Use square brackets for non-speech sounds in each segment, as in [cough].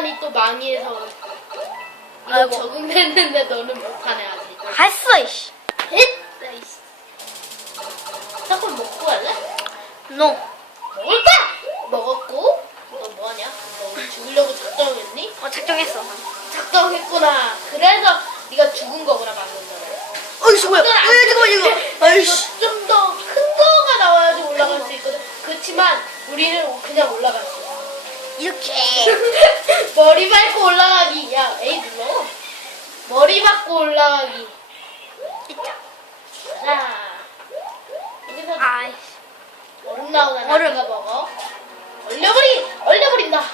못하니 또 망해서 이거 아이고. 적응됐는데 너는 못하네 아직. 했어 이씨. 헷! 짝꿍 먹고 갈래? 노. 먹을까? 먹었고 너 뭐하냐? 너 죽으려고 작정했니? 어 작정했어. 작정했구나. 그래서 네가 죽은 거구나 방금 전에. 어이씨 뭐야? 안왜 이거 아이씨. 좀더 큰 거가 나와야지 올라갈 수 있거든. 그렇지만 우리는 그냥 올라갈 수 있어. 이렇게. [laughs] 머리 밟고 올라가기. 야, 에이 눌러. 머리 밟고 올라가기. 자, 여기서 아이씨. 얼음 나오잖아. 얼음. 내가 먹어. 얼려버리, 얼려버린다.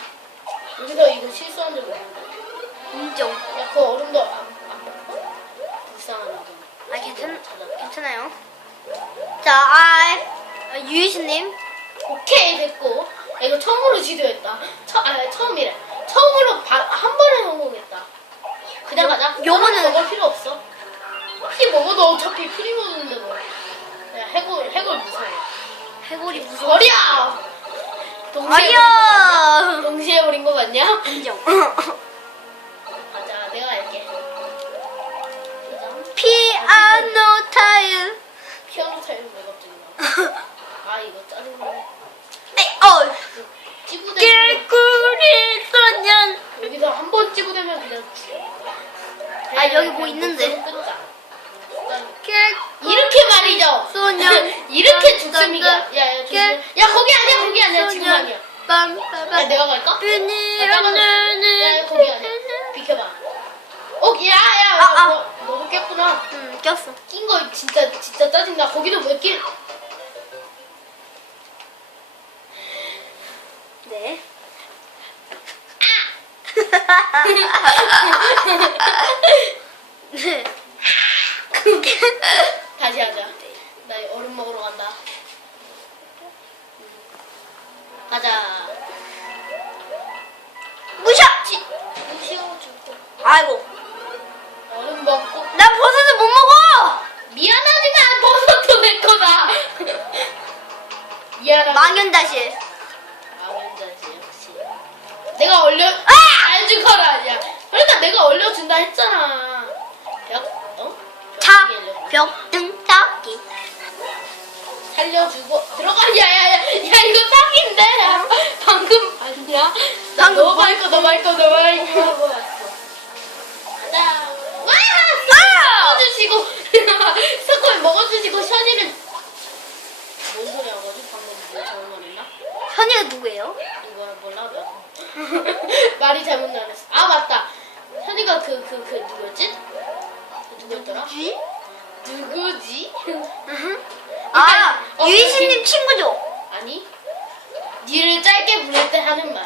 여기서 이거 실수한 적 없는데. 인정. 야, 그 얼음도 안, 얼음. 아 괜찮. 괜찮아요. 자, 아 유이신님. 오케이 됐고. 처음으로 지도했다. 처, 아, 처음이래. 처음으로 바, 한 번에 성공했다. 그냥 가자. 요거는- 먹을 필요 없어. 피 먹어도 어차피 프리 먹는데 뭐. 야, 해골, 해골 무서워. 해골이 무서워. 버려! 동시에. 버린 거 맞냐? 동시에 버린 거 맞냐? 인정. [laughs] 아, 여기 뭐 있는데? 이렇게 말이죠. 소년. [laughs] 이렇게 죽습니다. 야, 야, 거기 아니야, 거기 아니야. 지금. 아니야. 빰, 야. 내가 갈까? 야, 따가워. 야, 거기 아니야. 비켜봐. 어, 야, 야, 아, 아. 너, 너도 깼구나. 응, 꼈어. 낀 거 진짜, 진짜 짜증나. 거기도 왜 끼? 네. 네. [laughs] 다시 하자. 나 얼음 먹으러 간다. 가자. 무셔! 씌워주고. 아이고. 얼음 먹고. 나 버섯을 못 먹어! 미안하지만 버섯도 내 거다. [laughs] 미안하다. 망연자실. 벽등 따기. 살려주고 들어가 야야야 야 이거 사기인데 야. 방금 봤냐? 방금 너뭐 말거 너 말거 너 왔어. 가자. 와! 아! [laughs] 먹어주시고 스코이 먹어주시고 뭔 소리? 방금 뭐 잘못 말했나? 현이가 누구예요? 이거 몰라 나. [laughs] 말이 잘못 나왔어. 아 맞다. 현이가 그 그 그 누구였지? 그 누구였더라? 쥐? 누구지? 아, 어, 유이신님 친구죠? 아니 니를 짧게 부를 때 하는 말.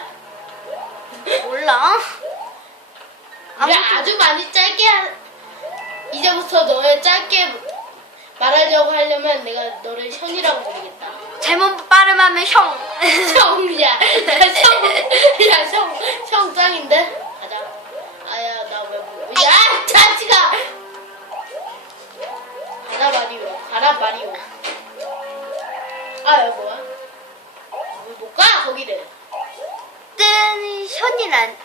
몰라. 우리 아무튼- 아주 많이 짧게 하... 이제부터 너의 짧게 말하려고 하려면 내가 너를 현이라고 부르겠다. 잘못 발음하면 형. 형이야. [laughs] 야, 형. 야, 형. 형 짱인데? 가자. 아야, 나 왜 뭐. 야, 자식아! 가라, 마리오. 가라, 마리오. 아, 여기 뭐야? 왜못 가? 거기를. 뜬 현이란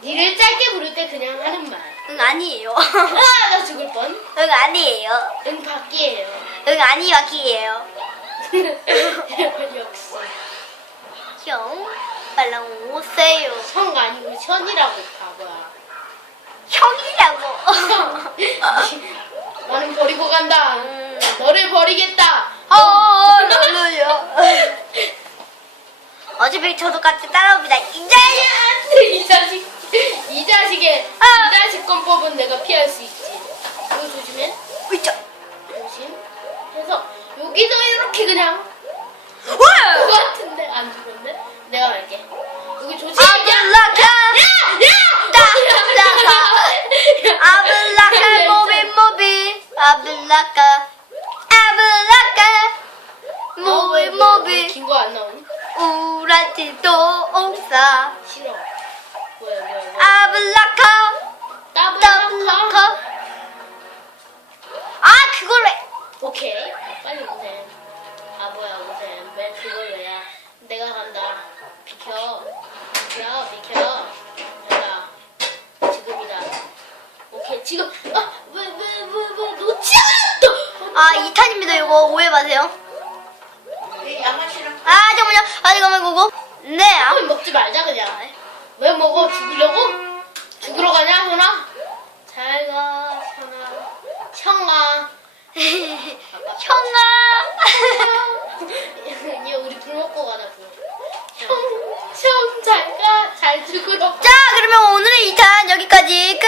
니를 짧게 부를 때 그냥 하는 말. 응 아니에요. 아, [laughs] 나 죽을 뻔. 응 아니에요. 응, 밖이에요. 응 아니와 기예요. [laughs] 역시. 형, 빨랑 오세요. 형 아니고 현이라고 바보야. 형이라고. [laughs] 나는 버리고 간다. 음. 너를 버리겠다. 어, 놀려요. [laughs] 어차피 저도 같이 따라옵니다. 인자야. 이 자식, 이 자식의 아. 이 자식 건법은 내가 피할 수 있지. 이거 조심해. 으쌰. 조심. 해서 여기서 이렇게 그냥 것 와! 같은데 안 죽었는데 내가 갈게. 여기 조심. 아블라카. 야! 따따따. 아블라카 모비 모비. 아블라카. 아블라카. 모비 모비. 긴거 안 나오니? 우라티도 옥사. 싫어. 뭐야 뭐야 뭐야. 아블라카. 따블라카. 따블라카. 아 그걸로 해. 오케이. 빨리 오셈. 아 뭐야 오셈. 왜 그걸 왜야? 내가 간다. 비켜. 비켜 비켜. 자 지금이다. 오케이 지금 아 아 2탄입니다 이거. 오해 마세요. 양아치랑 아 잠깐만요 아 잠깐만 그거. 네. 아, 아, 먹지 말자 그냥. 왜 먹어? 죽으려고? 죽으러 가냐 현아? 잘가 현아. 형아. [laughs] 형아. [laughs] 얘 우리 불 먹고 가자 불. 형, 형, 잘가, 잘 죽으러. 가자 그러면 오늘의 2탄 여기까지 끝!